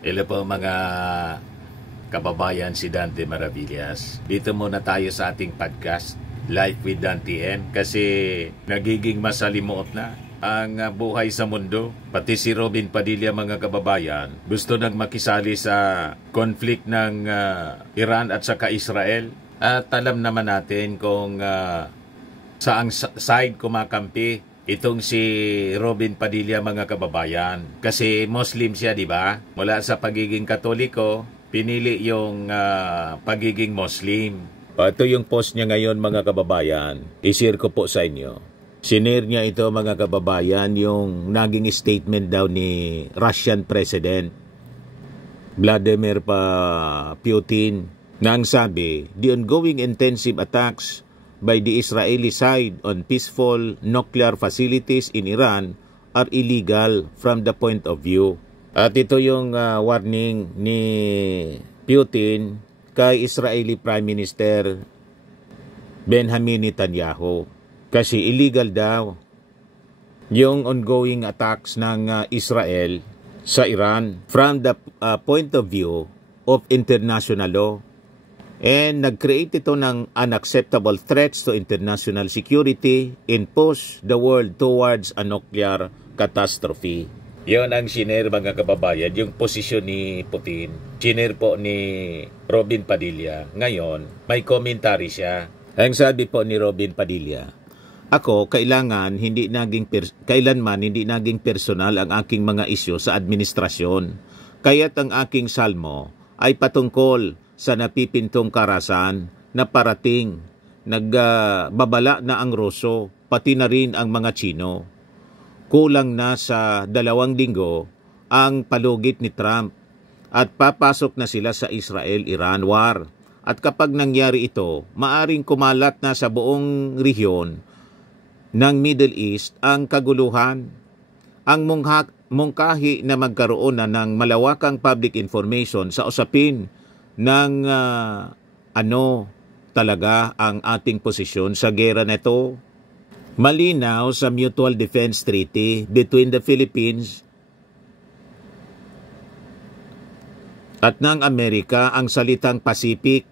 Hello po mga kababayan, si Dante Maravillas. Dito muna tayo sa ating podcast, Life with Dante N. Kasi nagiging masalimuot na ang buhay sa mundo. Pati si Robin Padilla, mga kababayan, gusto nang makisali sa conflict ng Iran at saka Israel. At alam naman natin kung saang side kumakampi itong si Robin Padilla, mga kababayan. Kasi Muslim siya, di ba? Mula sa pagiging Katoliko, pinili yung pagiging Muslim. Ito yung post niya ngayon, mga kababayan. I-share ko po sa inyo. Sinare niya ito, mga kababayan, yung naging statement daw ni Russian President Vladimir Putin na ang sabi, the ongoing intensive attacks by the Israeli side on peaceful nuclear facilities in Iran are illegal from the point of view. At ito yung warning ni Putin kay Israeli Prime Minister Benjamin Netanyahu. Kasi illegal daw yung ongoing attacks ng Israel sa Iran from the point of view of international law. And nag-create ito ng unacceptable threats to international security and push the world towards a nuclear catastrophe. Yon ang sinare, mga kababayan, yung posisyon ni Putin. Sinare po ni Robin Padilla. Ngayon, may commentary siya. Ang sabi po ni Robin Padilla, ako, kailanman hindi naging personal ang aking mga isyu sa administrasyon. Kaya't ang aking salmo ay patungkol sa napipintong karasan na parating. Nagbabala na ang Ruso, pati na rin ang mga Chino. Kulang na sa 2 linggo ang palugit ni Trump at papasok na sila sa Israel-Iran war. At kapag nangyari ito, maaring kumalat na sa buong rehiyon ng Middle East ang kaguluhan. Ang mungkahi na magkaroon na ng malawakang public information sa usapin ng talaga ang ating posisyon sa gera na ito. Malinaw sa Mutual Defense Treaty between the Philippines at ng Amerika ang salitang Pacific.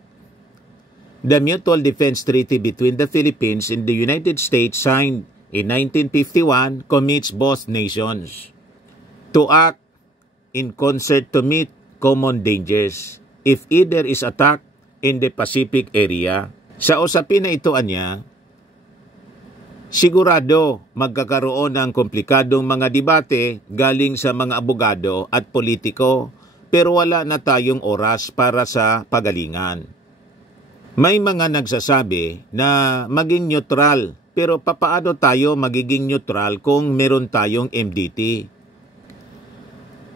The Mutual Defense Treaty between the Philippines and the United States signed in 1951 commits both nations to act in concert to meet common dangers if either is attacked in the Pacific area. Sa usapin na ito, sigurado magkakaroon ng komplikadong mga debate galing sa mga abogado at politiko, pero wala na tayong oras para sa pagalingan. May mga nagsasabi na maging neutral, pero papaano tayo magiging neutral kung meron tayong MDT?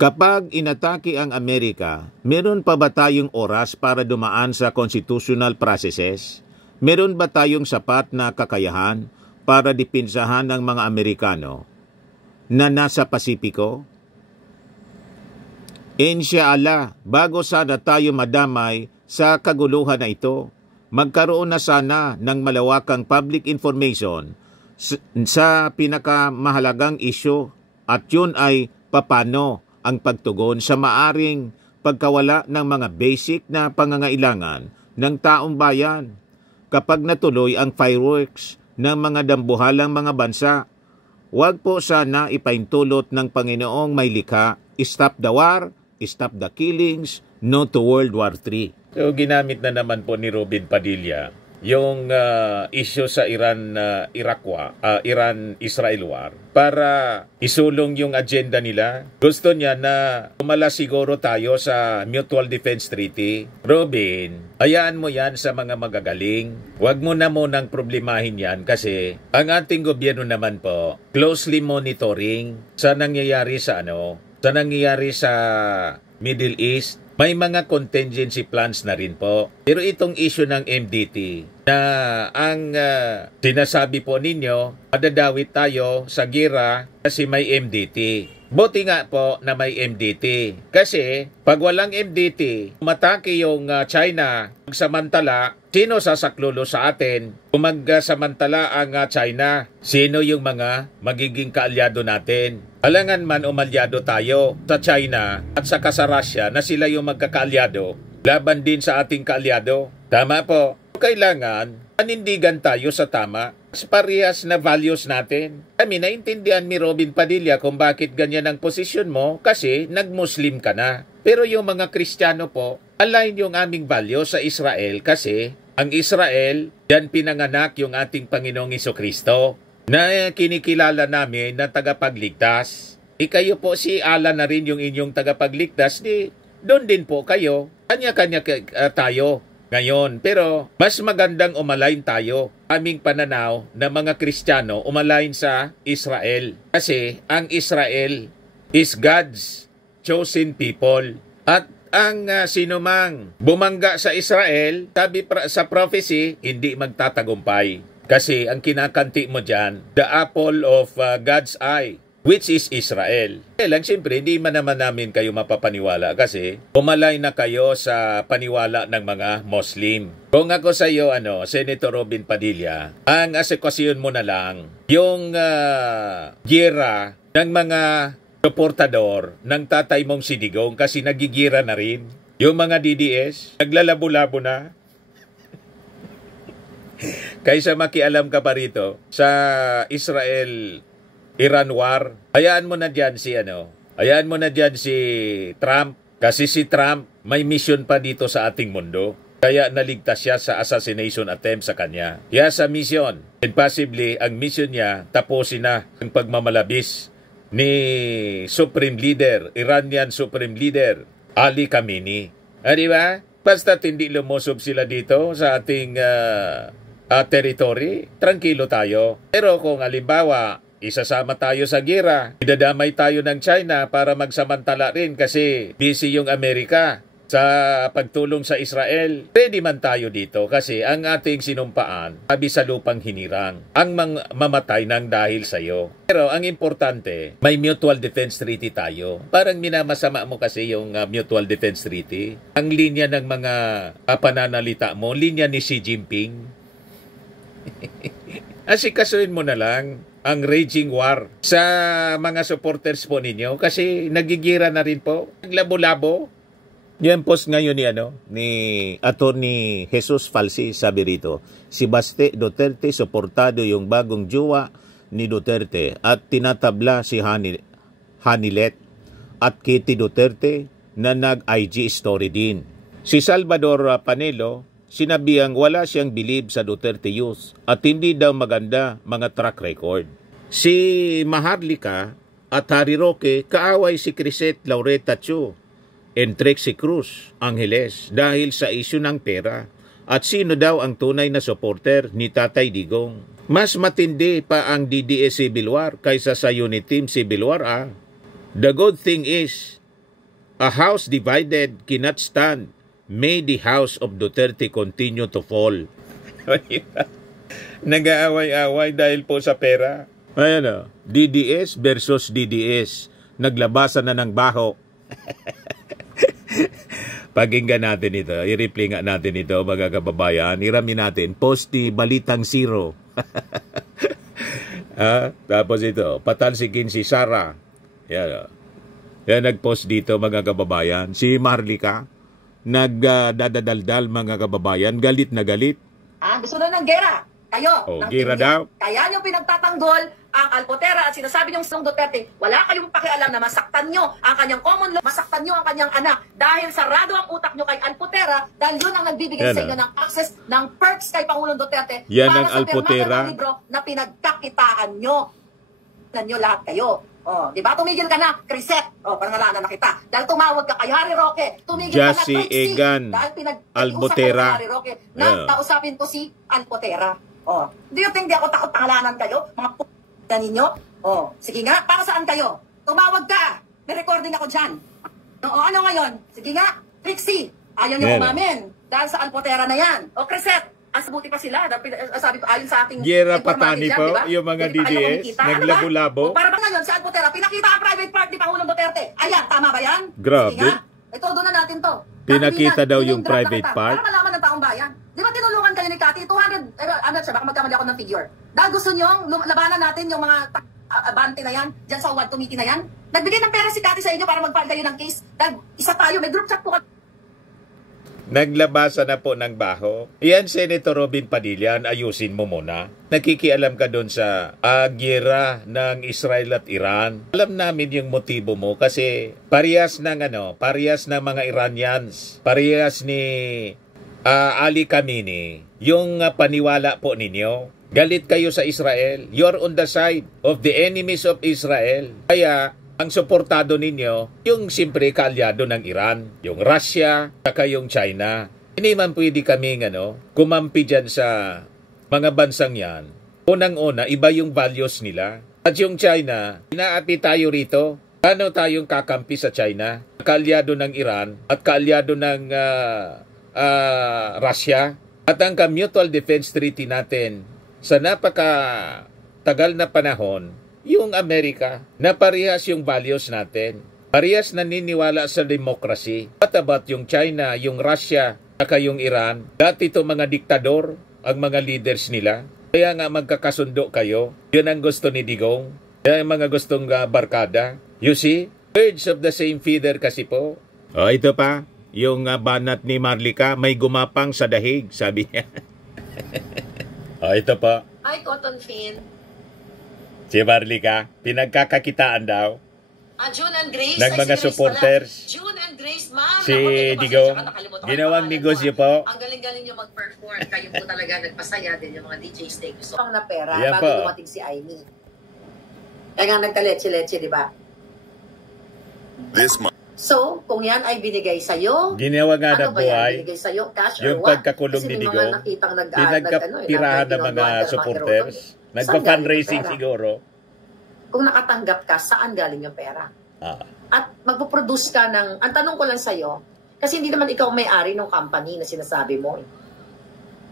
Kapag inatake ang Amerika, meron pa ba tayong oras para dumaan sa constitutional processes? Meron ba tayong sapat na kakayahan para dipinsahan ng mga Amerikano na nasa Pasipiko? Inshallah, bago sana tayo madamay sa kaguluhan na ito, magkaroon na sana ng malawakang public information sa pinakamahalagang issue, at yun ay papano ang pagtugon sa maaring pagkawala ng mga basic na pangangailangan ng taong bayan. Kapag natuloy ang fireworks ng mga dambuhalang mga bansa, huwag po sana ipaintulot ng Panginoong may likha, stop the war, stop the killings, no to World War III. So ginamit na naman po ni Robin Padilla yung issue sa Iran-Israel war para isulong yung agenda nila. Gusto niya na umala siguro tayo sa Mutual Defense Treaty. Robin, hayaan mo yan sa mga magagaling. Huwag mo na munang problemahin yan kasi ang ating gobyerno naman po closely monitoring sa nangyayari sa Middle East. May mga contingency plans na rin po. Pero itong issue ng MDT, na ang sinasabi po ninyo, madadawit tayo sa gira kasi may MDT. Buti nga po na may MDT. Kasi pag walang MDT, umatake yung China, samantala, sino sasaklulo sa atin? Kung magsamantala ang China, sino yung mga magiging kaalyado natin? Alangan man umalyado tayo sa China at saka sa Russia na sila yung magkakaalyado, laban din sa ating kaalyado. Tama po. Kailangan panindigan tayo sa tama. Parehas na values natin. Kami naintindihan ni Robin Padilla kung bakit ganyan ang posisyon mo kasi nag-Muslim ka na. Pero yung mga Kristiyano po, align yung aming value sa Israel kasi ang Israel, yan pinanganak yung ating Panginoong Jesucristo na kinikilala namin na tagapagligtas. Kayo po si Allah na rin yung inyong tagapagligtas, doon din po kayo. Kanya-kanya tayo ngayon. Pero mas magandang umalain tayo. Aming pananaw na mga Kristiyano umalain sa Israel. Kasi ang Israel is God's chosen people. At ang sinumang bumangga sa Israel, sabi sa prophecy, hindi magtatagumpay. Kasi ang kinakanti mo dyan, the apple of God's eye, which is Israel. Lang siyempre, hindi man naman namin kayo mapapaniwala kasi umalay na kayo sa paniwala ng mga Muslim. Kung ako sa iyo, Senator Robin Padilla, ang asekasyon mo na lang yung gira ng mga suportador ng tatay mong si Digong kasi nagigira na rin. Yung mga DDS, naglalabo-labo na. Kaysa makialam ka pa rito sa Israel-Iran war. Hayaan mo na dyan si Trump. Kasi si Trump may mission pa dito sa ating mundo. Kaya naligtas siya sa assassination attempt sa kanya. Kaya sa mission, and possibly ang mission niya tapusin na ang pagmamalabis ni Supreme Leader, Iranian Supreme Leader, Ali Khamenei. Di ba? Basta't hindi lumusob sila dito sa ating territory, tranquilo tayo. Pero kung halimbawa, isasama tayo sa gira, idadamay tayo ng China para magsamantala rin kasi busy yung Amerika sa pagtulong sa Israel. Ready man tayo dito kasi ang ating sinumpaan, sabi sa lupang hinirang, ang mamatay ng dahil sa iyo. Pero ang importante, may mutual defense treaty tayo. Parang minamasama mo kasi yung mutual defense treaty. Ang linya ng mga pananalita mo, linya ni Xi Jinping. Asikasuhin mo na lang ang raging war sa mga supporters po ninyo kasi nagigira na rin po. Naglabo-labo. Yan post ngayon ni Attorney Jesus Falsi, sabi rito, si Baste Duterte suportado yung bagong jowa ni Duterte at tinatabla si Hanilet at Kitty Duterte na nag-IG story din. Si Salvador Panelo, sinabihang wala siyang believe sa Duterte youth at hindi daw maganda mga track record. Si Maharlika at Harry Roque, kaaway si Crisette Laureta Chu and Trixie Cruz Angeles dahil sa isyu ng pera. At sino daw ang tunay na supporter ni Tatay Digong? Mas matindi pa ang DDS Civil War kaysa sa Unit Team Civil War. The good thing is, a house divided cannot stand. May the house of Duterte continue to fall. Nag-aaway-away dahil po sa pera. Ayan DDS versus DDS. Naglabasan na ng baho. Pakinggan natin ito. I-replay nga natin ito, mga kababayan. Iramin natin. Post ni Balitang Zero. Tapos ito, patalsikin si Sarah. Yan. Yan nag-post dito, mga kababayan. Si Marlica, nagdadadaldal, mga kababayan. Galit na galit. Gusto na ng gera. Kayo. Gira daw. Kaya nyo pinagtatanggol ang Alpotera at sinasabi niyong Song Duterte, wala kayong pakialam na masaktan nyo ang kanyang common law, masaktan nyo ang kanyang anak dahil sarado ang utak nyo kay Alpotera dahil yun ang nagbibigay sa inyo ng access ng perks kay Pangulong Duterte yan para ang sa Alpotera ng libro na pinagkakitaan nyo. Nanyo lahat kayo. Di ba? Tumigil ka na, Crisette. Parang nalala na kita. Dahil tumawag ka kay Harry Roque. Tumigil Jassy ka na, Trixie. Egan Dahil Alpotera. Harry Roque na kausapin ko si Alpotera. Do you think di ako takot pangalanan kayo? Mga p***a ninyo? Sige nga, para saan kayo? Tumawag ka. May recording ako dyan. Ano ngayon? Sige nga, Trixie. Ayaw nyo umamin. Dahil sa Alpotera na yan. Crisette. As buti pa sila, sabi ko, ayon sa ating Gera information Patani dyan, po, di ba? yung mga Hindi pa kayo DDS, kumikita, naglabo-labo. O para ba ngayon, si Alpotera, pinakita ang private part ni Pangulong Duterte. Ayan, tama ba yan? Grabe. Sige nga. Ito, doon na natin to. Pinakita daw yung Drop private na kita, part. Para malaman ng taong bayan. Di ba tinulungan kayo ni Cathy? 200, ano siya, baka magkamali ako ng figure. Dahil gusto nyo, labanan natin yung mga abante na yan, dyan sa UWAD committee na yan. Nagbigay ng pera si Cathy sa inyo para mag-file kayo ng case. Dahil isa tayo, may group chat po. Naglabasa na po ng baho. Yan, Senator Robin Padilla, ayusin mo muna. Nakikialam ka doon sa gera ng Israel at Iran. Alam namin yung motibo mo kasi parehas ng mga Iranians, parehas ni Ali Khamenei, yung paniwala po ninyo. Galit kayo sa Israel. You're on the side of the enemies of Israel. Kaya ang suportado ninyo, yung siyempre kaalyado ng Iran, yung Russia, saka yung China. Hindi man pwede kaming kumampi dyan sa mga bansang yan. Unang-una, iba yung values nila. At yung China, inaapi tayo rito. Paano tayong kakampi sa China? Kaalyado ng Iran at kaalyado ng Russia. At ang Mutual Defense Treaty natin sa napaka-tagal na panahon, yung Amerika, na parehas yung values natin. Parehas naniniwala sa democracy. What about yung China, yung Russia, saka yung Iran? Dati ito mga diktador, ang mga leaders nila. Kaya nga magkakasundo kayo. Yun ang gusto ni Digong. Yan ang mga gustong barkada. You see? Birds of the same feather kasi po. O, ito pa. Yung banat ni Marlica, may gumapang sa dahig, sabi niya. O, ito pa. Hi, Cotton Fin. Si Marlica, pinagkakakitaan daw June and Grace, ng mga supporters. June and Grace, ma'am. Si Digong, ginawang negosyo po. Ang galing-galing nyo mag-perform. Kayo po talaga nagpasaya din yung mga DJs. Thank you so much. Na pera Yan bago po dumating si Aimee. Kaya nga nagka-leche-leche, di ba? So, kung yan ay binigay sa'yo, ginawa nga na ano ba yan? buhay, Binigay sa'yo, cash yung or what? pagkakulong Kasi ni may mga Digong, nakitang pinagkapirahan ng mga supporters. Nagpa-fundraising siguro. Kung nakatanggap ka, saan galing yung pera? At magpo-produce ka ng, ang tanong ko lang sa'yo, kasi hindi naman ikaw may-ari ng company na sinasabi mo.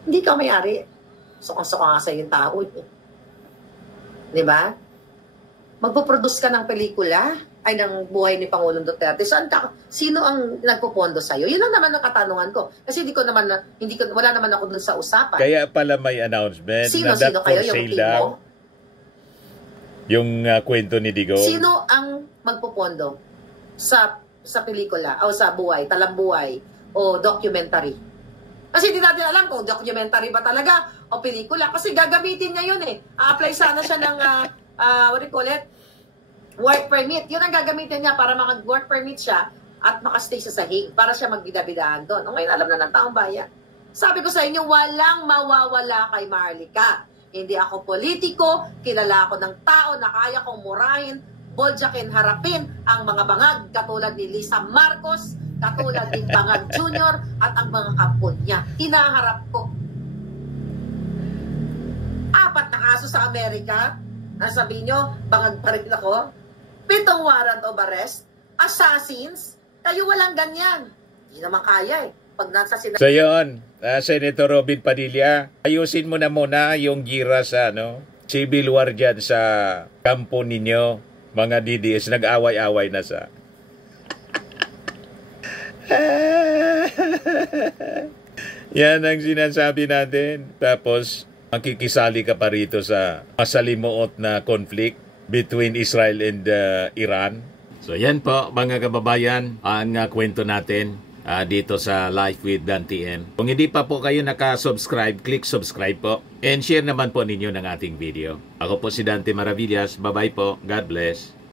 Hindi ikaw may-ari. Sukang-suka nga sa'yo yung tao. Di ba? Magpo-produce ka ng pelikula, ay ng buhay ni Pangulong Duterte. Sino ang nagpopondo sa'yo? Yun lang naman ang katanungan ko. Kasi wala naman ako dun sa usapan. Kaya pala may announcement Sino na that kayo? for Yung sale team daw. mo? Yung kwento ni Digong. Sino ang magpopondo sa pelikula o sa buhay, talambuhay o documentary? Kasi hindi natin alam kung documentary ba talaga o pelikula. Kasi gagamitin niya yun eh. A-apply sana siya ng what do you call it? Work permit. Yun ang gagamitin niya para maka-work permit siya at makastay sa sahig para siya magbidabidahan doon. O ngayon alam na ng taong bayan. Sabi ko sa inyo, walang mawawala kay Marlica. Hindi ako politiko, kilala ako ng tao na kaya kong murahin, boljakin, harapin ang mga bangag katulad ni Lisa Marcos, katulad ni Bangag Jr. at ang mga kampon niya. Hinaharap ko. 4 na kaso sa Amerika, nasabi nyo, bangag pa rin ako. 7 warrant of arrest, assassins, kayo walang ganyan. Hindi naman kaya eh. Pag nasa So yun, Senator Robin Padilla, ayusin mo na muna yung gira sa civil war dyan sa kampo ninyo, mga DDS, nag-away-away na sa... Yan ang sinasabi natin. Tapos, makikisali ka pa rito sa masalimuot na conflict between Israel and Iran. So yan po mga kababayan, ang kwento natin dito sa Life with Dan TN. Kung hindi pa po kayo naka-subscribe, click subscribe po. And share naman po ninyo ng ating video. Ako po si Dante Maravillas. Bye-bye po. God bless.